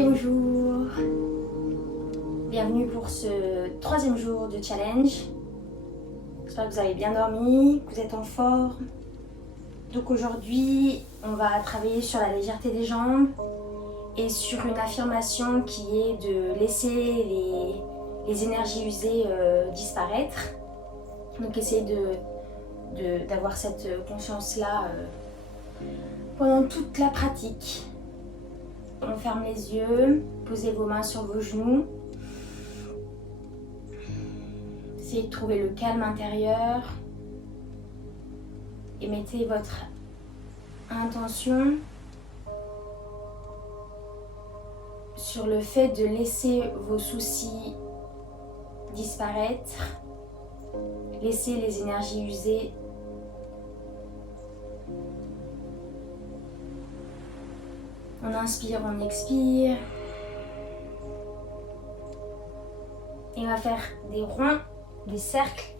Et bonjour, bienvenue pour ce 3e jour de challenge. J'espère que vous avez bien dormi, que vous êtes en forme. Donc aujourd'hui, on va travailler sur la légèreté des jambes et sur une affirmation qui est de laisser les énergies usées disparaître. Donc essayez d'avoir cette conscience-là pendant toute la pratique. On ferme les yeux, posez vos mains sur vos genoux. Essayez de trouver le calme intérieur et mettez votre intention sur le fait de laisser vos soucis disparaître, laisser les énergies usées on inspire, on expire. Et on va faire des ronds, des cercles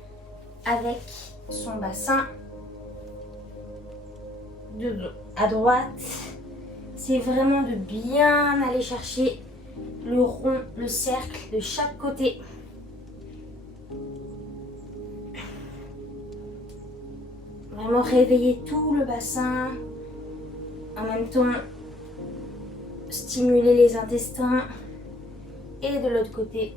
avec son bassin à droite. C'est vraiment de bien aller chercher le rond, le cercle de chaque côté. Vraiment réveiller tout le bassin. En même temps, stimuler les intestins. Et de l'autre côté.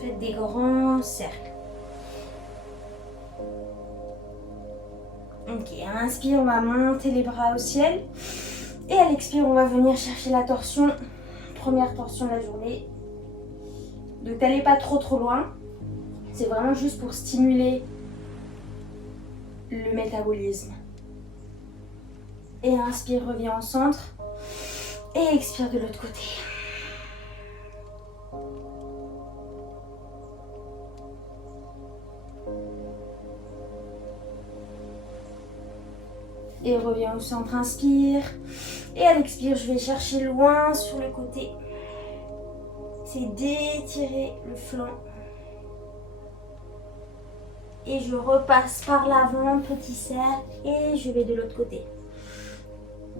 Faites des grands cercles. Ok, à l'inspire, on va monter les bras au ciel. Et à l'expire, on va venir chercher la torsion. Première torsion de la journée. Donc n'allez pas trop loin. C'est vraiment juste pour stimuler le métabolisme. Et inspire, reviens au centre. Et expire de l'autre côté. Et reviens au centre, inspire. Et à l'expire, je vais chercher loin sur le côté. C'est d'étirer le flanc. Et je repasse par l'avant, petit cercle. Et je vais de l'autre côté.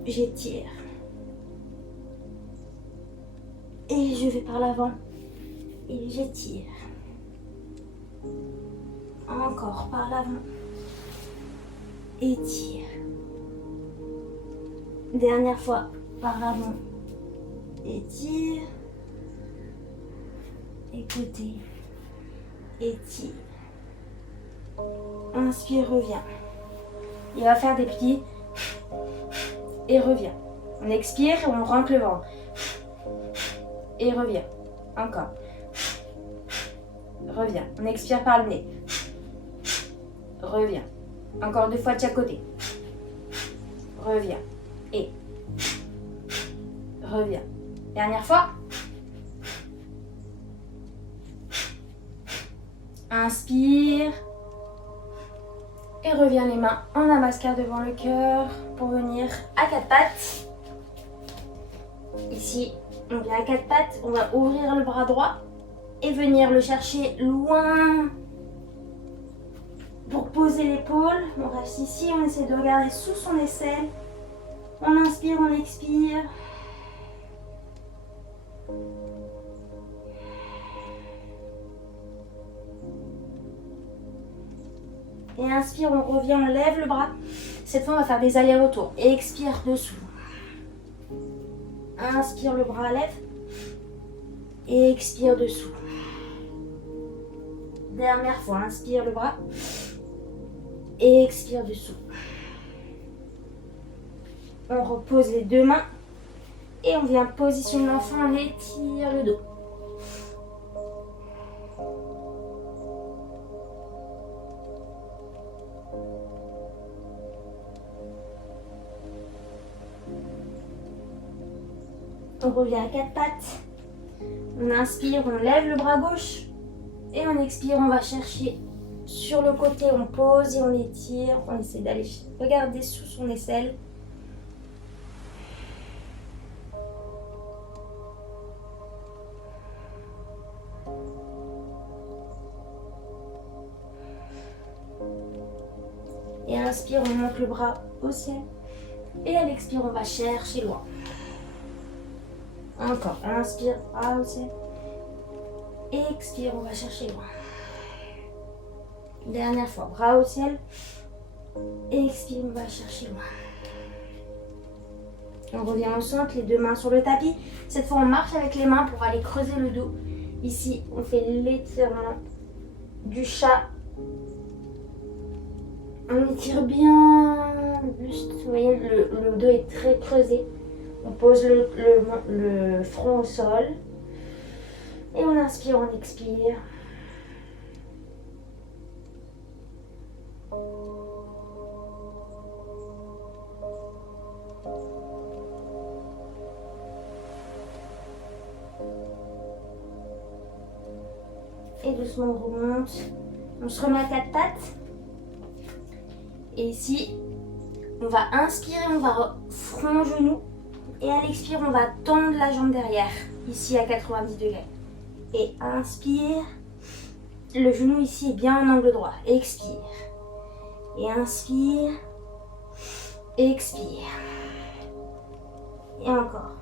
J'étire. Et je vais par l'avant. Et j'étire. Encore par l'avant. Étire. Dernière fois, par l'avant. Étire. Écoutez. Étire. Inspire, reviens. Il va faire des petits. Et revient. On expire, on rentre le ventre. Et revient. Encore. Reviens. On expire par le nez. Reviens. Encore 2 fois de chaque côté. Reviens. Et. Reviens. Dernière fois. Inspire. Et reviens les mains en namaskar devant le cœur pour venir à 4 pattes. Ici, on vient à 4 pattes. On va ouvrir le bras droit et venir le chercher loin pour poser l'épaule. On reste ici, on essaie de regarder sous son aisselle. On inspire, on expire. Et inspire, on revient, on lève le bras. Cette fois, on va faire des allers-retours. Et expire dessous. Inspire, le bras lève. Et expire dessous. Dernière fois, inspire le bras. Et expire dessous. On repose les 2 mains. Et on vient position l'enfant, on étire le dos. On revient à 4 pattes. On inspire, on lève le bras gauche. Et on expire, on va chercher sur le côté, on pose et on étire. On essaie d'aller regarder sous son aisselle. Et inspire, on monte le bras au ciel. Et à l'expire, on va chercher loin. Encore, inspire, bras au ciel. Expire, on va chercher loin. Dernière fois, bras au ciel. Expire, on va chercher loin. On revient au centre, les deux mains sur le tapis. Cette fois, on marche avec les mains pour aller creuser le dos. Ici, on fait l'étirement du chat. On étire bien le buste. Vous voyez, le dos est très creusé. On pose le front au sol. Et on inspire, on expire. Et doucement on remonte. On se remet à quatre pattes. Et ici, on va inspirer, on va front genou. Et à l'expire, on va tendre la jambe derrière. Ici à 90 degrés. Et inspire. Le genou ici est bien en angle droit. Expire. Et inspire. Expire. Et encore.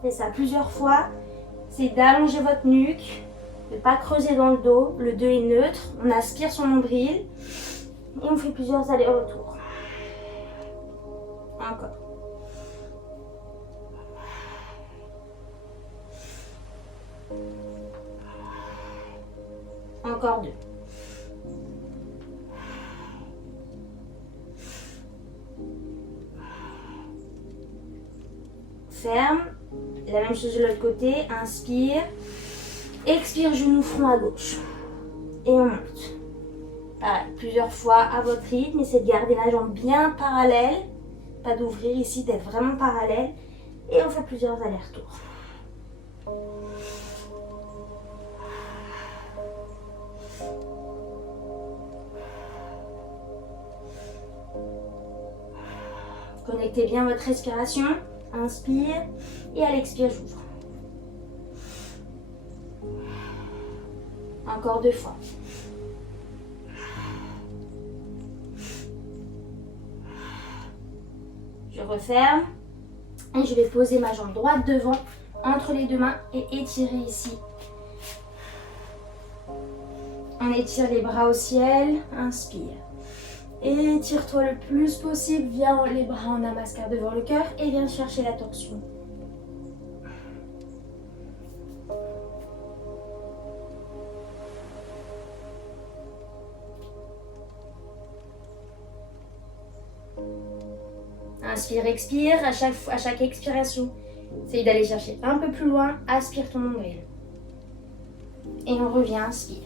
Faites ça plusieurs fois. C'est d'allonger votre nuque. De ne pas creuser dans le dos. Le dos est neutre. On aspire son nombril. Et on fait plusieurs allers-retours. Encore. Encore deux. Ferme. La même chose de l'autre côté. Inspire. Expire, genou front à gauche. Et on monte. Pareil, plusieurs fois à votre rythme. Essayez de garder la jambe bien parallèle. Pas d'ouvrir ici, d'être vraiment parallèle. Et on fait plusieurs allers-retours. Connectez bien votre respiration. Inspire. Et à l'expire, j'ouvre. Encore deux fois. Je referme. Et je vais poser ma jambe droite devant, entre les deux mains et étirer ici. On étire les bras au ciel. Inspire. Étire-toi le plus possible. Viens les bras en namaskar devant le cœur et viens chercher la torsion. Inspire, expire. À chaque expiration, essaye d'aller chercher un peu plus loin. Aspire ton nombril. Et on revient, inspire.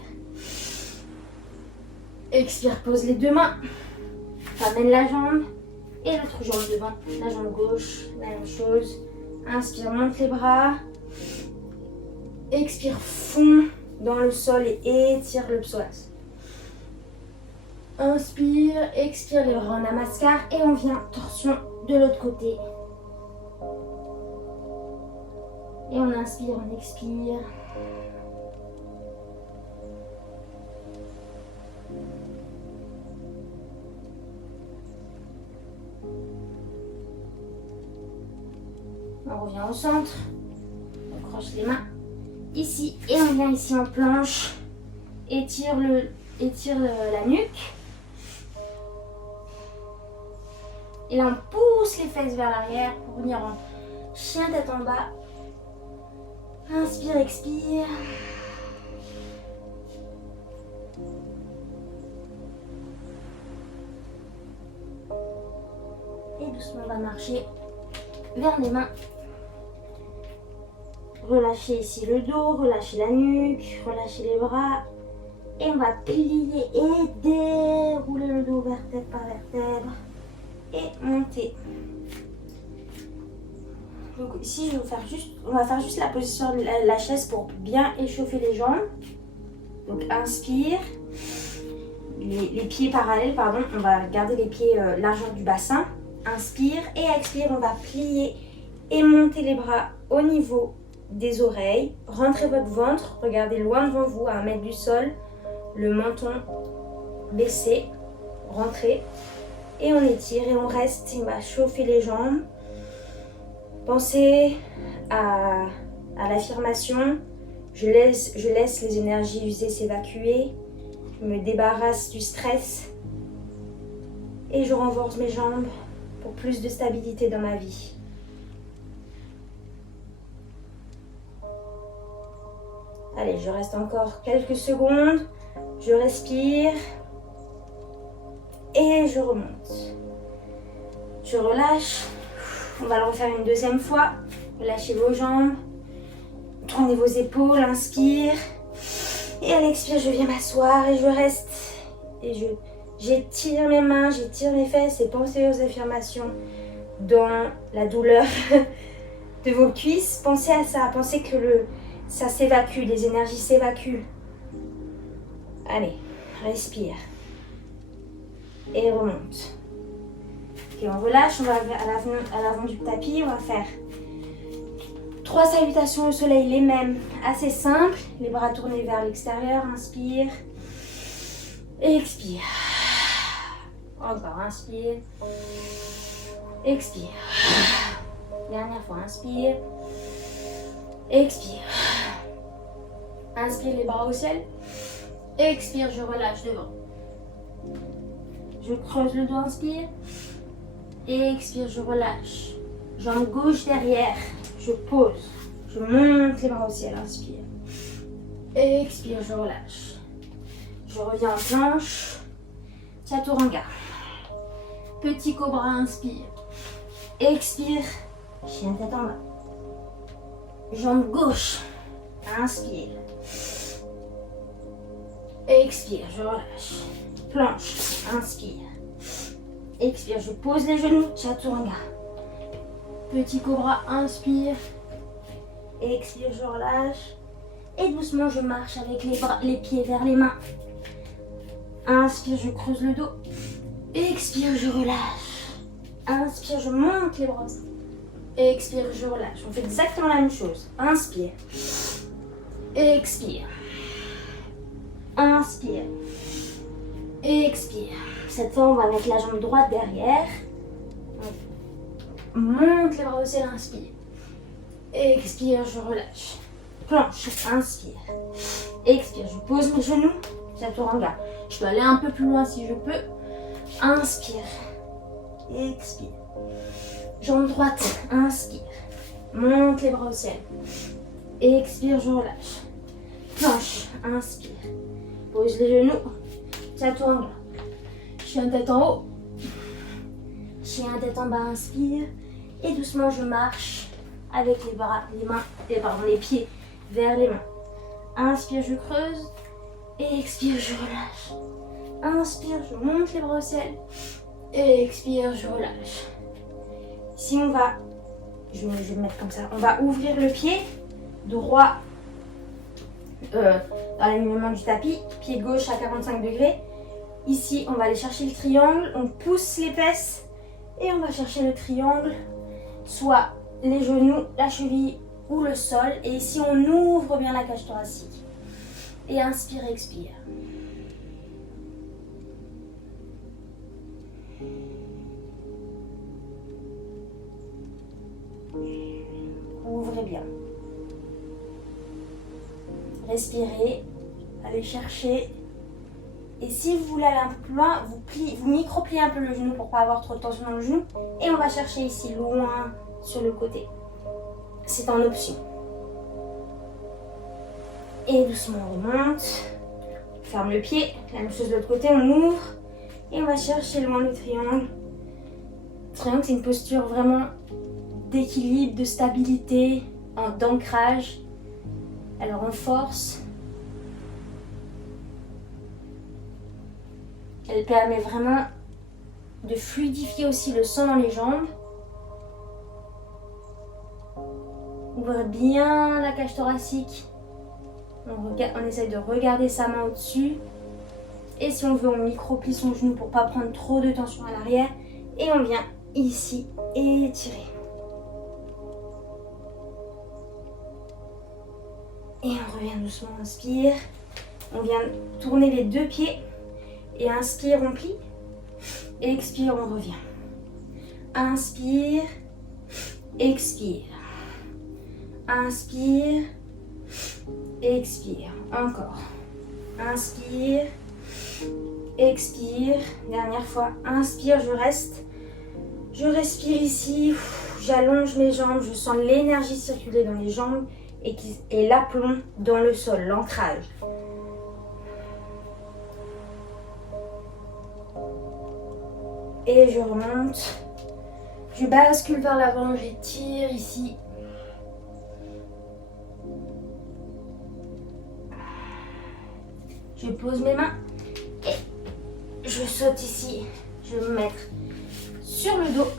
Expire, pose les deux mains. Ramène la jambe. Et l'autre jambe devant. La jambe gauche, la même chose. Inspire, monte les bras. Expire, fond dans le sol et étire le psoas. Inspire, expire les bras en namaskar et on vient torsion de l'autre côté. Et on inspire, on expire. On revient au centre. On croche les mains ici et on vient ici en planche. Étire la nuque. Et là, on pousse les fesses vers l'arrière pour venir en chien tête en bas. Inspire, expire. Et doucement, on va marcher vers les mains. Relâchez ici le dos, relâchez la nuque, relâchez les bras. Et on va plier et dérouler le dos vertèbre par vertèbre. Et monter. Donc ici, on va faire juste la position de la chaise pour bien échauffer les jambes. Donc inspire. Les pieds parallèles, pardon. On va garder les pieds largeur du bassin. Inspire et expire. On va plier et monter les bras au niveau des oreilles. Rentrez votre ventre. Regardez loin devant vous à 1 mètre du sol. Le menton baissé. Rentrez. Et on étire et on reste. On va chauffer les jambes. Pensez à l'affirmation. Je laisse les énergies usées s'évacuer. Je me débarrasse du stress. Et je renforce mes jambes pour plus de stabilité dans ma vie. Allez, je reste encore quelques secondes. Je respire. Et je remonte. Je relâche. On va le refaire une deuxième fois. Lâchez vos jambes. Tournez vos épaules. Inspire. Et à l'expire, je viens m'asseoir et je reste. Et j'étire mes mains, j'étire mes fesses et pensez aux affirmations dans la douleur de vos cuisses. Pensez à ça. Pensez que ça s'évacue, les énergies s'évacuent. Allez, respire. Et remonte. Et on relâche, on va à l'avant du tapis, on va faire 3 salutations au soleil, les mêmes, assez simples. Les bras tournés vers l'extérieur, inspire. Expire. Encore, inspire. Expire. Dernière fois, inspire. Expire. Inspire les bras au ciel. Expire, je relâche devant. Je creuse le dos, inspire. Expire, je relâche. Jambe gauche derrière. Je pose. Je monte les bras au ciel, inspire. Expire, je relâche. Je reviens en planche. Chaturanga. Petit cobra, inspire. Expire. Chien tête en bas. Jambe gauche. Inspire. Expire, je relâche. Planche, inspire. Expire, je pose les genoux. Chaturanga. Petit cobra, inspire. Expire, je relâche. Et doucement, je marche avec les pieds vers les mains. Inspire, je creuse le dos. Expire, je relâche. Inspire, je monte les bras. Expire, je relâche. On fait exactement la même chose. Inspire. Expire. Inspire. Expire. Cette fois, on va mettre la jambe droite derrière. On monte les bras au ciel, inspire. Expire, je relâche. Planche, inspire. Expire, je pose mes genoux. Chaturanga. Je peux aller un peu plus loin si je peux. Inspire. Expire. Jambe droite, inspire. Monte les bras au ciel. Expire, je relâche. Planche, inspire. Pose les genoux. Chaturanga. Chien tête en haut. Chien tête en bas, inspire. Et doucement, je marche avec les bras, les pieds vers les mains. Inspire, je creuse. Expire, je relâche. Inspire, je monte les bras au ciel. Expire, je relâche. Ici, je vais le mettre comme ça. On va ouvrir le pied droit dans l'alignement du tapis. Pied gauche à 45 degrés. Ici, on va aller chercher le triangle. On pousse les fesses et on va chercher le triangle. Soit les genoux, la cheville ou le sol. Et ici, on ouvre bien la cage thoracique. Et inspire, expire. Ouvrez bien. Respirez. Allez chercher. Et si vous voulez aller un peu plus loin, vous micro-pliez un peu le genou pour ne pas avoir trop de tension dans le genou. Et on va chercher ici, loin, sur le côté. C'est en option. Et doucement, on remonte. On ferme le pied. La même chose de l'autre côté, on ouvre. Et on va chercher loin le triangle. Le triangle, c'est une posture vraiment d'équilibre, de stabilité, d'ancrage. Elle renforce. Elle permet vraiment de fluidifier aussi le sang dans les jambes. Ouvre bien la cage thoracique. On essaye de regarder sa main au-dessus. Et si on veut, on micro-plie son genou pour ne pas prendre trop de tension à l'arrière. Et on vient ici étirer. Et on revient doucement, inspire. On vient tourner les deux pieds. Et inspire, on plie. expire, on revient. Inspire, expire. Inspire, expire. Encore. Inspire, expire. Dernière fois, inspire, je reste. Je respire ici. J'allonge mes jambes, je sens l'énergie circuler dans les jambes et l'aplomb dans le sol, l'ancrage. Et je remonte. Je bascule vers l'avant, j'étire ici. Je pose mes mains et je saute ici. Je vais me mettre sur le dos.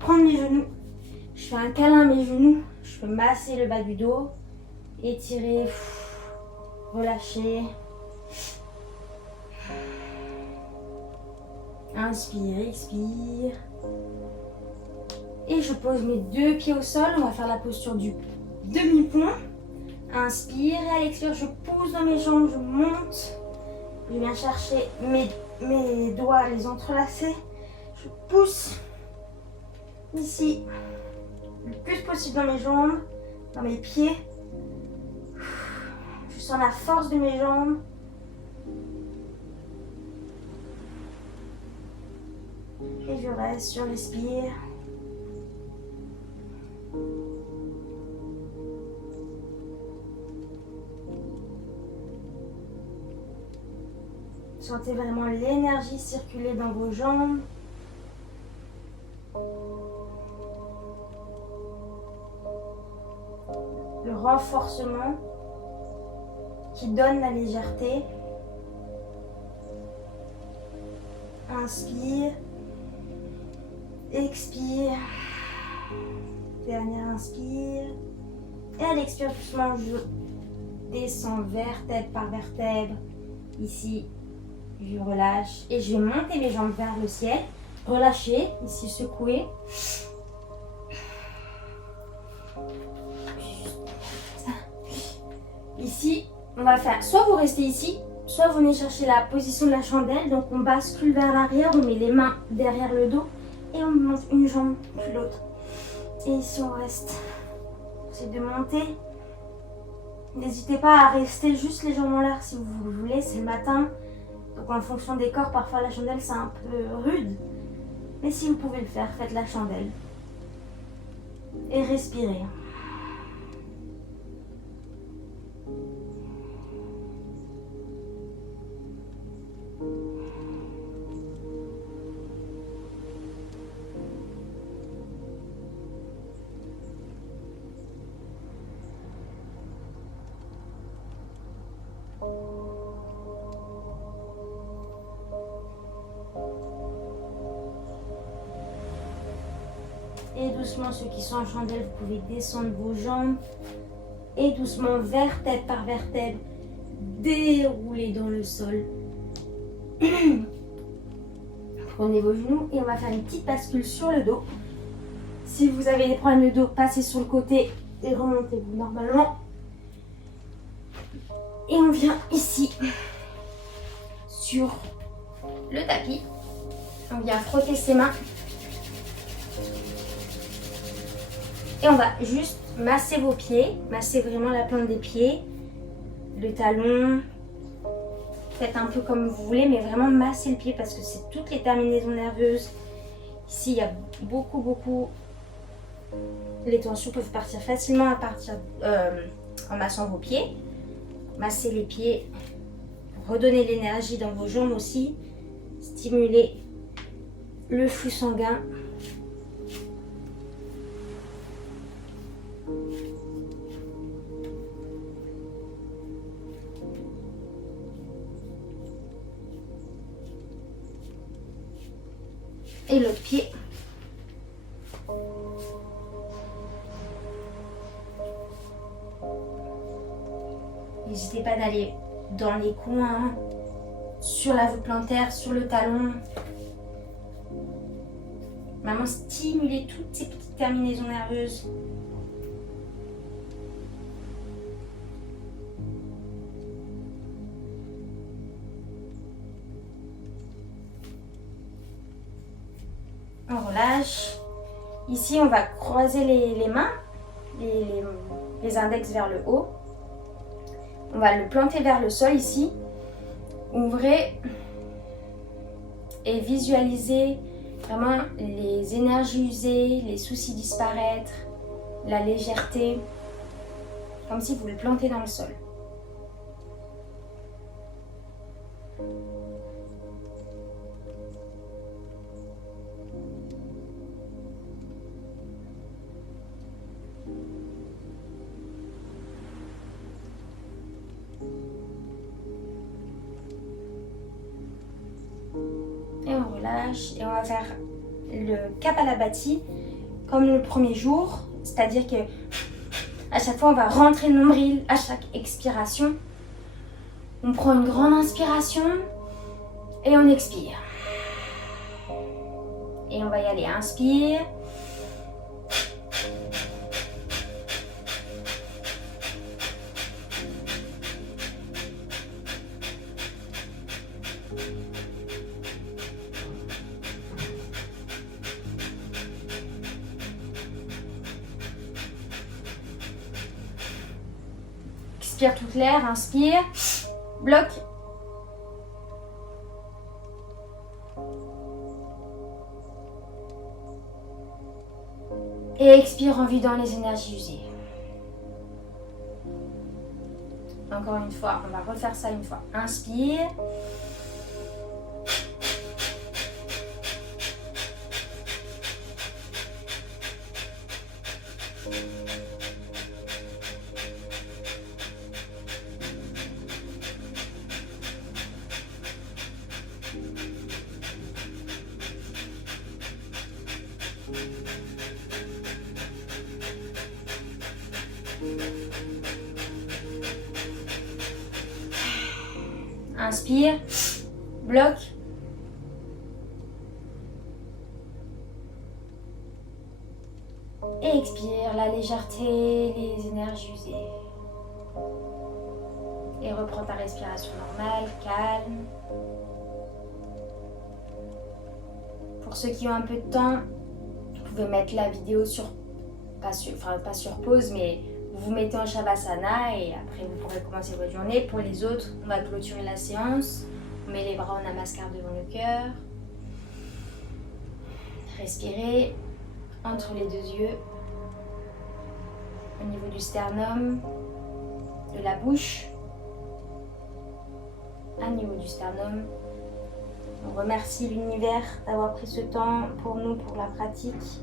Prendre mes genoux. Je fais un câlin à mes genoux. Je peux masser le bas du dos. Étirer. Relâcher. Inspire, expire. Et je pose mes deux pieds au sol. On va faire la posture du demi-pont. Inspire et à l'expire, je pousse dans mes jambes, je monte. Je viens chercher mes doigts, les entrelacer. Je pousse ici, le plus possible dans mes jambes, dans mes pieds. Je sens la force de mes jambes. Et je reste sur l'expire. Sentez vraiment l'énergie circuler dans vos jambes. Le renforcement qui donne la légèreté. Inspire. Expire. Dernière inspire. Et à l'expire, doucement, je descends vertèbre par vertèbre. Ici, je relâche et je vais monter mes jambes vers le ciel. Relâcher, ici secouer. Ici, on va faire, soit vous restez ici, soit vous venez chercher la position de la chandelle. Donc on bascule vers l'arrière, on met les mains derrière le dos et on monte une jambe puis l'autre. Et ici on reste. C'est de monter. N'hésitez pas à rester juste les jambes en l'air si vous voulez, c'est le matin. Donc en fonction des corps, parfois la chandelle c'est un peu rude. Mais si vous pouvez le faire, faites la chandelle. Et respirez. Et doucement, ceux qui sont en chandelle, vous pouvez descendre vos jambes. Et doucement, vertèbre par vertèbre, dérouler dans le sol. Prenez vos genoux et on va faire une petite bascule sur le dos. Si vous avez des problèmes de dos, passez sur le côté et remontez-vous normalement. Et on vient ici, sur le tapis. On vient frotter ses mains. Et on va juste masser vos pieds, masser vraiment la plante des pieds, le talon. Faites un peu comme vous voulez, mais vraiment masser le pied parce que c'est toutes les terminaisons nerveuses. Ici, il y a beaucoup. Les tensions peuvent partir facilement en massant vos pieds. Masser les pieds, redonner l'énergie dans vos jambes aussi, stimuler le flux sanguin. Et l'autre pied. N'hésitez pas d'aller dans les coins, sur la voûte plantaire, sur le talon. Vraiment stimuler toutes ces petites terminaisons nerveuses. relâche. Ici, on va croiser les mains, les index vers le haut. On va le planter vers le sol ici. Ouvrez et visualisez vraiment les énergies usées, les soucis disparaître, la légèreté, comme si vous le plantez dans le sol. Et on relâche et on va faire le Kapalabhati comme le premier jour, c'est-à-dire que à chaque fois on va rentrer le nombril à chaque expiration. On prend une grande inspiration et on expire. Et on va y aller, inspire. Expire toute l'air, inspire, bloque. Et expire en vidant les énergies usées. Encore une fois, on va refaire ça une fois. Inspire. Inspire, bloque. Et expire la légèreté, les énergies usées. Et reprends ta respiration normale, calme. Pour ceux qui ont un peu de temps, vous pouvez mettre la vidéo pas sur pause, mais vous vous mettez en Shavasana et après vous pourrez commencer votre journée. Pour les autres, on va clôturer la séance. On met les bras en namaskar devant le cœur. Respirez entre les deux yeux, au niveau du sternum, de la bouche, au niveau du sternum. On remercie l'univers d'avoir pris ce temps pour nous, pour la pratique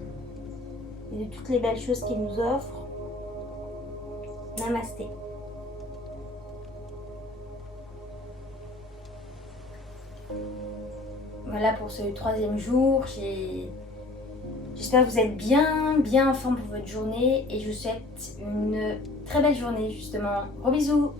et de toutes les belles choses qu'il nous offre. Namasté. Voilà pour ce 3e jour. J'espère que vous êtes bien en forme pour votre journée et je vous souhaite une très belle journée justement. Gros bisous.